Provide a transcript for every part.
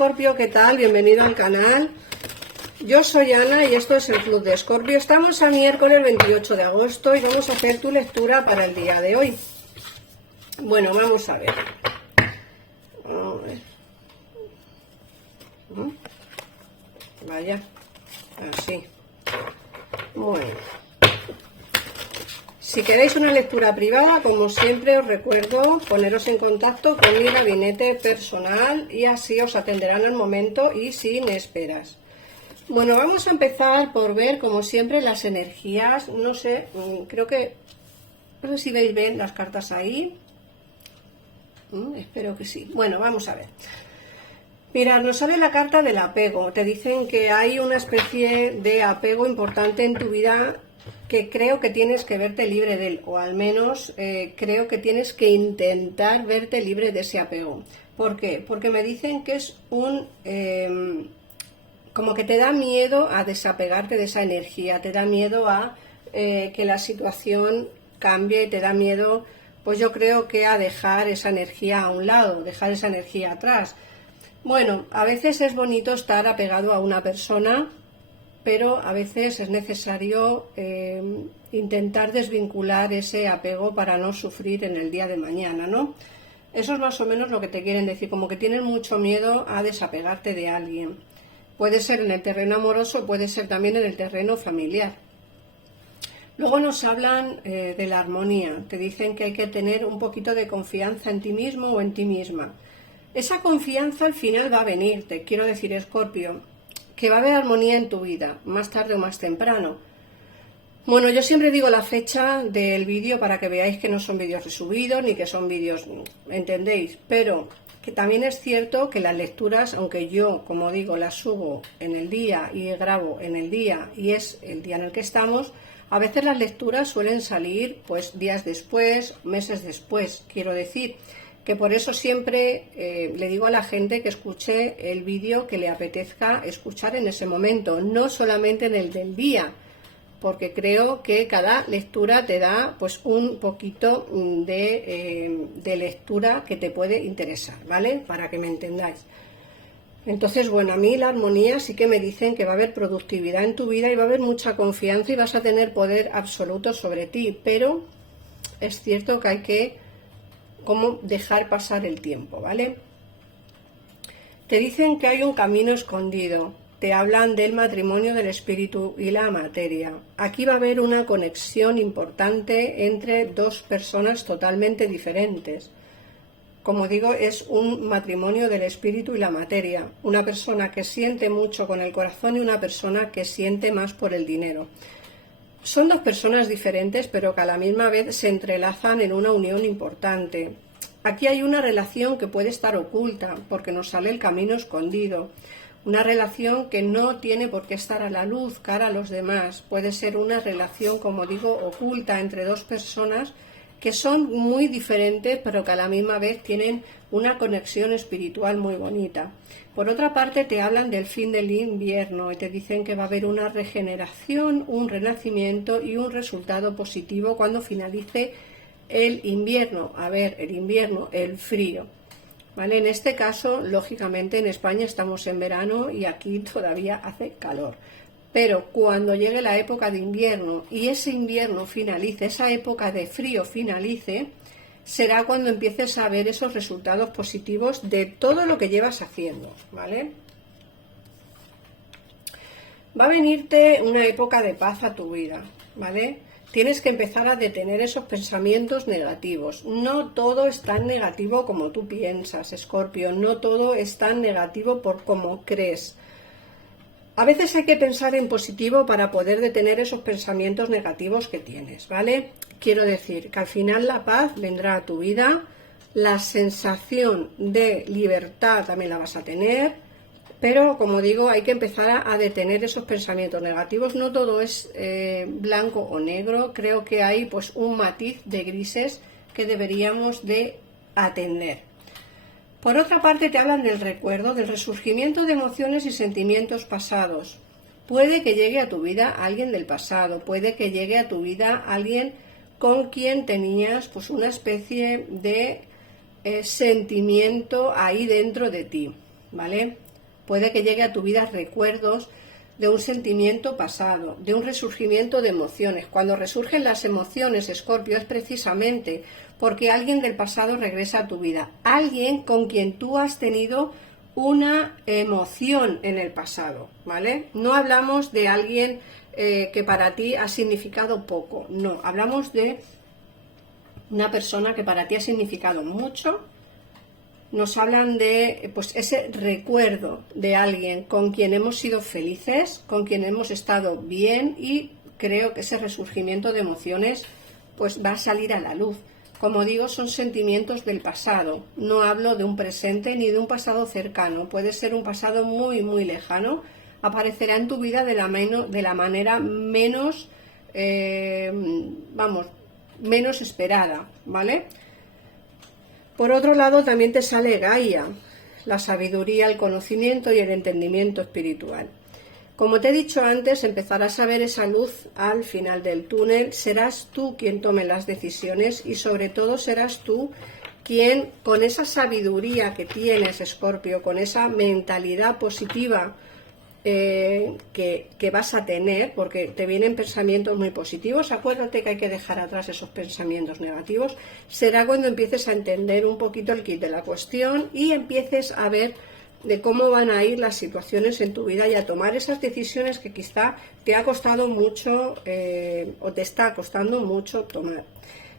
Escorpio, ¿qué tal? Bienvenido al canal. Yo soy Ana y esto es el Club de Escorpio. Estamos a miércoles 28 de agosto y vamos a hacer tu lectura para el día de hoy. Bueno, vamos a ver. Vaya, así. Bueno. Si queréis una lectura privada, como siempre os recuerdo poneros en contacto con mi gabinete personal y así os atenderán al momento y sin esperas. Bueno, vamos a empezar por ver, como siempre, las energías. No sé, creo que... No sé si veis bien las cartas ahí. Espero que sí. Bueno, vamos a ver. Mira, nos sale la carta del apego. Te dicen que hay una especie de apego importante en tu vida que creo que tienes que verte libre de él, o al menos creo que tienes que intentar verte libre de ese apego. ¿Por qué? Porque me dicen que es un... como que te da miedo a desapegarte de esa energía, te da miedo a que la situación cambie, te da miedo, pues yo creo que a dejar esa energía a un lado, dejar esa energía atrás. Bueno, a veces es bonito estar apegado a una persona, pero a veces es necesario intentar desvincular ese apego para no sufrir en el día de mañana, ¿no? Eso es más o menos lo que te quieren decir, como que tienen mucho miedo a desapegarte de alguien. Puede ser en el terreno amoroso, puede ser también en el terreno familiar. Luego nos hablan de la armonía, te dicen que hay que tener un poquito de confianza en ti mismo o en ti misma. Esa confianza al final va a venir, te quiero decir, Escorpio, que va a haber armonía en tu vida, más tarde o más temprano. Bueno, yo siempre digo la fecha del vídeo para que veáis que no son vídeos resubidos ni que son vídeos, ¿entendéis? Pero que también es cierto que las lecturas, aunque yo, como digo, las subo en el día y grabo en el día y es el día en el que estamos, a veces las lecturas suelen salir pues días después, meses después, quiero decir. Que por eso siempre le digo a la gente que escuche el vídeo que le apetezca escuchar en ese momento, no solamente en el del día, porque creo que cada lectura te da pues un poquito de lectura que te puede interesar, ¿vale? Para que me entendáis. Entonces, bueno, a mí la armonía sí que me dicen que va a haber productividad en tu vida y va a haber mucha confianza y vas a tener poder absoluto sobre ti, pero es cierto que hay que cómo dejar pasar el tiempo, ¿vale? Te dicen que hay un camino escondido, te hablan del matrimonio del espíritu y la materia. Aquí va a haber una conexión importante entre dos personas totalmente diferentes. Como digo, es un matrimonio del espíritu y la materia. Una persona que siente mucho con el corazón y una persona que siente más por el dinero. Son dos personas diferentes, pero que a la misma vez se entrelazan en una unión importante. Aquí hay una relación que puede estar oculta, porque nos sale el camino escondido. Una relación que no tiene por qué estar a la luz, cara a los demás. Puede ser una relación, como digo, oculta entre dos personas que son muy diferentes, pero que a la misma vez tienen una conexión espiritual muy bonita. Por otra parte, te hablan del fin del invierno y te dicen que va a haber una regeneración, un renacimiento y un resultado positivo cuando finalice el invierno. A ver, el invierno, el frío, ¿vale? En este caso, lógicamente, en España estamos en verano y aquí todavía hace calor. Pero cuando llegue la época de invierno y ese invierno finalice, esa época de frío finalice, será cuando empieces a ver esos resultados positivos de todo lo que llevas haciendo, ¿vale? Va a venirte una época de paz a tu vida, ¿vale? Tienes que empezar a detener esos pensamientos negativos. No todo es tan negativo como tú piensas, Escorpio. No todo es tan negativo por como crees. A veces hay que pensar en positivo para poder detener esos pensamientos negativos que tienes, ¿vale? Quiero decir que al final la paz vendrá a tu vida, la sensación de libertad también la vas a tener, pero como digo, hay que empezar a detener esos pensamientos negativos. No todo es blanco o negro, creo que hay pues un matiz de grises que deberíamos de atender. Por otra parte, te hablan del recuerdo, del resurgimiento de emociones y sentimientos pasados. Puede que llegue a tu vida alguien del pasado, puede que llegue a tu vida alguien con quien tenías pues una especie de sentimiento ahí dentro de ti, ¿vale? puede que llegue a tu vida recuerdos de un sentimiento pasado, de un resurgimiento de emociones. Cuando resurgen las emociones, Escorpio, es precisamente porque alguien del pasado regresa a tu vida, alguien con quien tú has tenido una emoción en el pasado, ¿vale? No hablamos de alguien que para ti ha significado poco, no, hablamos de una persona que para ti ha significado mucho. Nos hablan de pues ese recuerdo de alguien con quien hemos sido felices, con quien hemos estado bien, y creo que ese resurgimiento de emociones pues va a salir a la luz. Como digo, son sentimientos del pasado, no hablo de un presente ni de un pasado cercano, puede ser un pasado muy muy lejano, aparecerá en tu vida de la manera menos, menos esperada, ¿vale? Por otro lado, también te sale Gaia, la sabiduría, el conocimiento y el entendimiento espiritual. Como te he dicho antes, empezarás a ver esa luz al final del túnel, serás tú quien tome las decisiones y sobre todo serás tú quien, con esa sabiduría que tienes, Escorpio, con esa mentalidad positiva que vas a tener, porque te vienen pensamientos muy positivos, acuérdate que hay que dejar atrás esos pensamientos negativos, será cuando empieces a entender un poquito el kit de la cuestión y empieces a ver de cómo van a ir las situaciones en tu vida y a tomar esas decisiones que quizá te ha costado mucho o te está costando mucho tomar.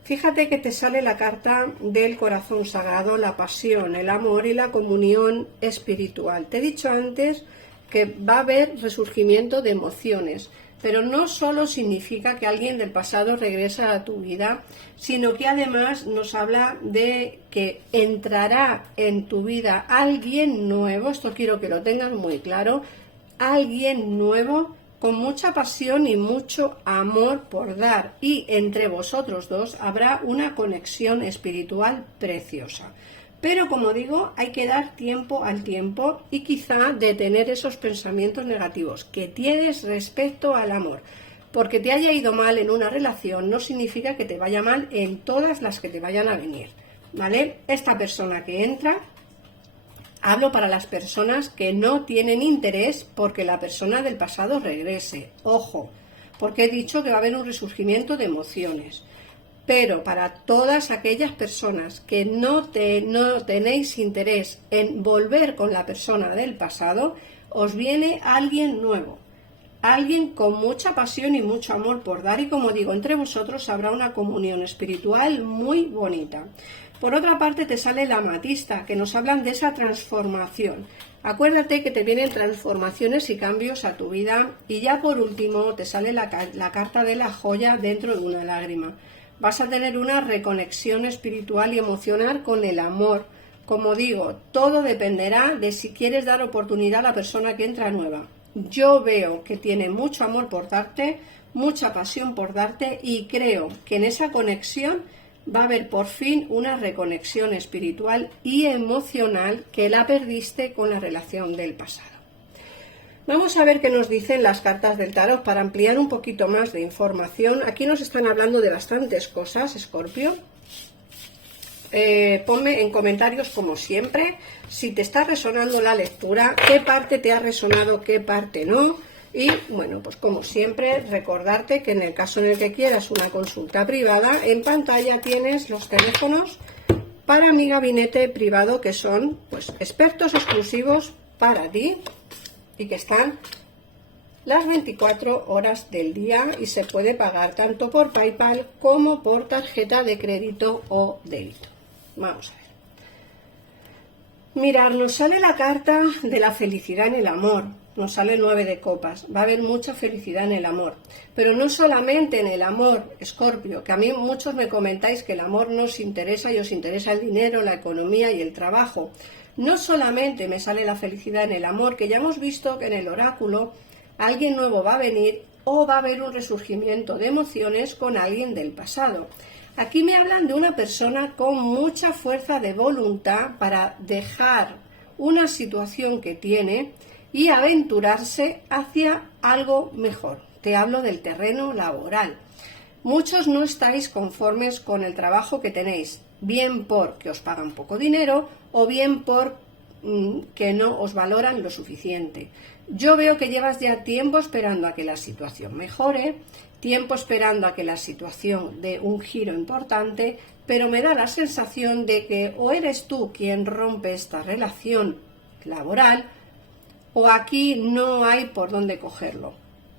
Fíjate que te sale la carta del corazón sagrado, la pasión, el amor y la comunión espiritual. Te he dicho antes que va a haber resurgimiento de emociones, pero no solo significa que alguien del pasado regresa a tu vida, sino que además nos habla de que entrará en tu vida alguien nuevo, esto quiero que lo tengas muy claro, alguien nuevo con mucha pasión y mucho amor por dar, y entre vosotros dos habrá una conexión espiritual preciosa. Pero como digo, hay que dar tiempo al tiempo y quizá detener esos pensamientos negativos que tienes respecto al amor. Porque te haya ido mal en una relación no significa que te vaya mal en todas las que te vayan a venir, ¿vale? Esta persona que entra, hablo para las personas que no tienen interés porque la persona del pasado regrese. Ojo, porque he dicho que va a haber un resurgimiento de emociones. Pero para todas aquellas personas que no tenéis interés en volver con la persona del pasado, os viene alguien nuevo, alguien con mucha pasión y mucho amor por dar, y como digo, entre vosotros habrá una comunión espiritual muy bonita. Por otra parte te sale la amatista, que nos hablan de esa transformación. Acuérdate que te vienen transformaciones y cambios a tu vida. Y ya por último te sale la carta de la joya dentro de una lágrima. Vas a tener una reconexión espiritual y emocional con el amor. Como digo, todo dependerá de si quieres dar oportunidad a la persona que entra nueva. Yo veo que tiene mucho amor por darte, mucha pasión por darte, y creo que en esa conexión va a haber por fin una reconexión espiritual y emocional que la perdiste con la relación del pasado. Vamos a ver qué nos dicen las cartas del tarot para ampliar un poquito más de información. Aquí nos están hablando de bastantes cosas, Escorpio. Ponme en comentarios, como siempre, si te está resonando la lectura, qué parte te ha resonado, qué parte no. Y bueno, pues como siempre, recordarte que en el caso en el que quieras una consulta privada, en pantalla tienes los teléfonos para mi gabinete privado, que son pues expertos exclusivos para ti y que están las 24 horas del día, y se puede pagar tanto por PayPal como por tarjeta de crédito o débito. Vamos a ver. Mirad, nos sale la carta de la felicidad en el amor, nos sale el 9 de copas, va a haber mucha felicidad en el amor, pero no solamente en el amor, Escorpio, que a mí muchos me comentáis que el amor no os interesa y os interesa el dinero, la economía y el trabajo. No solamente me sale la felicidad en el amor, que ya hemos visto que en el oráculo alguien nuevo va a venir o va a haber un resurgimiento de emociones con alguien del pasado. Aquí me hablan de una persona con mucha fuerza de voluntad para dejar una situación que tiene y aventurarse hacia algo mejor. Te hablo del terreno laboral. Muchos no estáis conformes con el trabajo que tenéis, bien porque os pagan poco dinero o bien por que no os valoran lo suficiente. Yo veo que llevas ya tiempo esperando a que la situación mejore, tiempo esperando a que la situación dé un giro importante, pero me da la sensación de que o eres tú quien rompe esta relación laboral o aquí no hay por dónde cogerlo.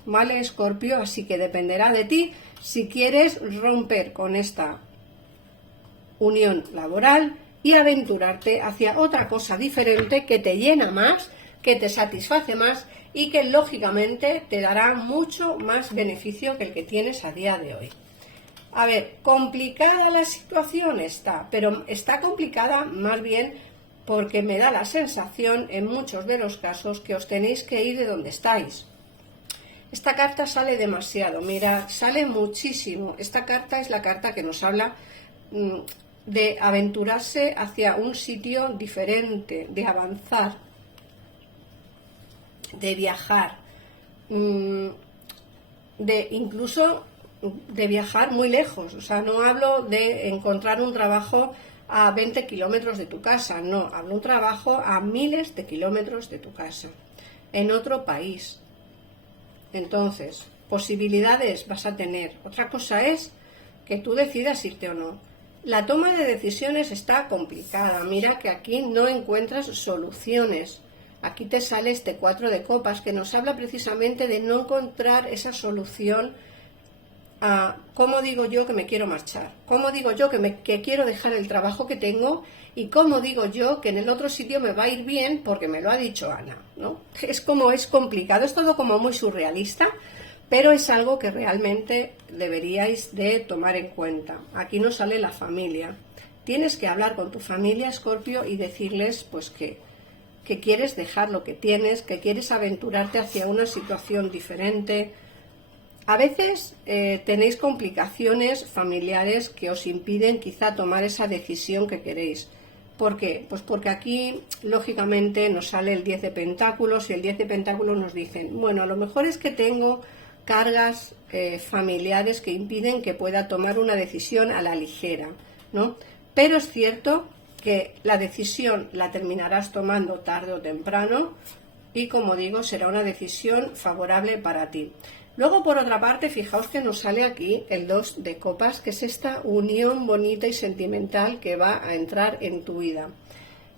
¿Vale, Escorpio? Así que dependerá de ti si quieres romper con esta unión laboral y aventurarte hacia otra cosa diferente que te llena más, que te satisface más y que lógicamente te dará mucho más beneficio que el que tienes a día de hoy. A ver, complicada la situación está, pero está complicada más bien porque me da la sensación en muchos de los casos que os tenéis que ir de donde estáis. Esta carta sale demasiado, mirad, sale muchísimo. Esta carta es la carta que nos habla de aventurarse hacia un sitio diferente, de avanzar, de viajar, de incluso de viajar muy lejos. O sea, no hablo de encontrar un trabajo a 20 kilómetros de tu casa, no, hablo un trabajo a miles de kilómetros de tu casa, en otro país. Entonces, posibilidades vas a tener. Otra cosa es que tú decidas irte o no. La toma de decisiones está complicada. Mira que aquí no encuentras soluciones. Aquí te sale este 4 de copas que nos habla precisamente de no encontrar esa solución a cómo digo yo que me quiero marchar, cómo digo yo que quiero dejar el trabajo que tengo y cómo digo yo que en el otro sitio me va a ir bien porque me lo ha dicho Ana, ¿no? Es complicado, es todo como muy surrealista, pero es algo que realmente deberíais de tomar en cuenta. Aquí nos sale la familia. Tienes que hablar con tu familia, Escorpio, y decirles pues que quieres dejar lo que tienes, que quieres aventurarte hacia una situación diferente. A veces tenéis complicaciones familiares que os impiden quizá tomar esa decisión que queréis. ¿Por qué? Pues porque aquí, lógicamente, nos sale el 10 de pentáculos y el 10 de pentáculos nos dicen, bueno, a lo mejor es que tengo cargas familiares que impiden que pueda tomar una decisión a la ligera, ¿no? Pero es cierto que la decisión la terminarás tomando tarde o temprano y, como digo, será una decisión favorable para ti. Luego, por otra parte, fijaos que nos sale aquí el 2 de copas, que es esta unión bonita y sentimental que va a entrar en tu vida.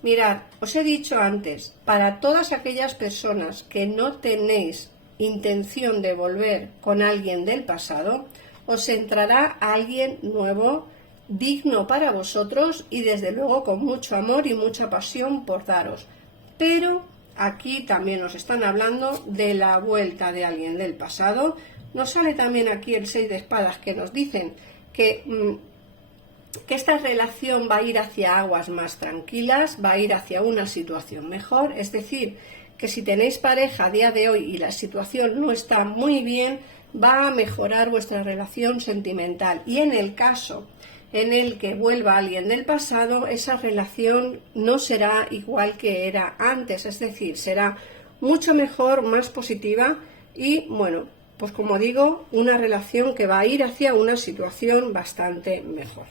Mirad, os he dicho antes, para todas aquellas personas que no tenéis intención de volver con alguien del pasado, os entrará alguien nuevo, digno para vosotros y desde luego con mucho amor y mucha pasión por daros. Pero aquí también nos están hablando de la vuelta de alguien del pasado. Nos sale también aquí el 6 de espadas que nos dicen que esta relación va a ir hacia aguas más tranquilas, va a ir hacia una situación mejor. Es decir, que si tenéis pareja a día de hoy y la situación no está muy bien, va a mejorar vuestra relación sentimental. Y en el caso en el que vuelva alguien del pasado, esa relación no será igual que era antes, es decir, será mucho mejor, más positiva y, bueno, pues como digo, una relación que va a ir hacia una situación bastante mejor.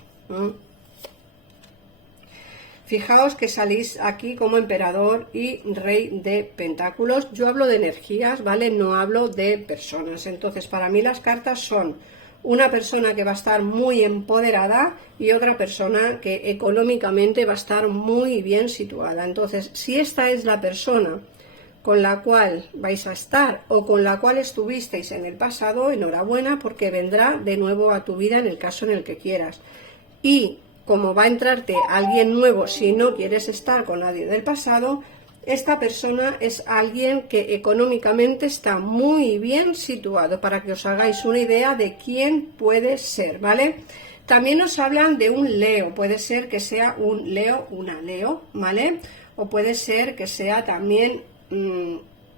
Fijaos que salís aquí como emperador y rey de pentáculos. Yo hablo de energías, ¿vale? No hablo de personas. Entonces, para mí las cartas son una persona que va a estar muy empoderada y otra persona que económicamente va a estar muy bien situada. Entonces, si esta es la persona con la cual vais a estar o con la cual estuvisteis en el pasado, enhorabuena, porque vendrá de nuevo a tu vida en el caso en el que quieras. Y como va a entrarte alguien nuevo si no quieres estar con nadie del pasado, esta persona es alguien que económicamente está muy bien situado, para que os hagáis una idea de quién puede ser, ¿vale? También nos hablan de un Leo, puede ser que sea un Leo, una Leo, ¿vale? O puede ser que sea también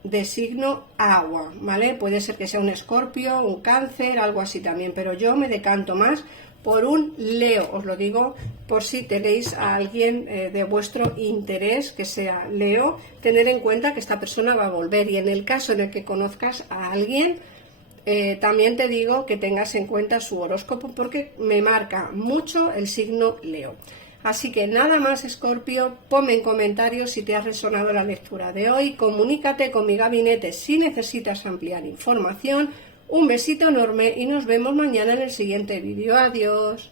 de signo agua, ¿vale? Puede ser que sea un Escorpio, un Cáncer, algo así también, pero yo me decanto más por un Leo, os lo digo por si tenéis a alguien de vuestro interés que sea Leo, tener en cuenta que esta persona va a volver, y en el caso en el que conozcas a alguien, también te digo que tengas en cuenta su horóscopo porque me marca mucho el signo Leo. Así que nada más, Escorpio, ponme en comentarios si te ha resonado la lectura de hoy, comunícate con mi gabinete si necesitas ampliar información. Un besito enorme y nos vemos mañana en el siguiente vídeo. Adiós.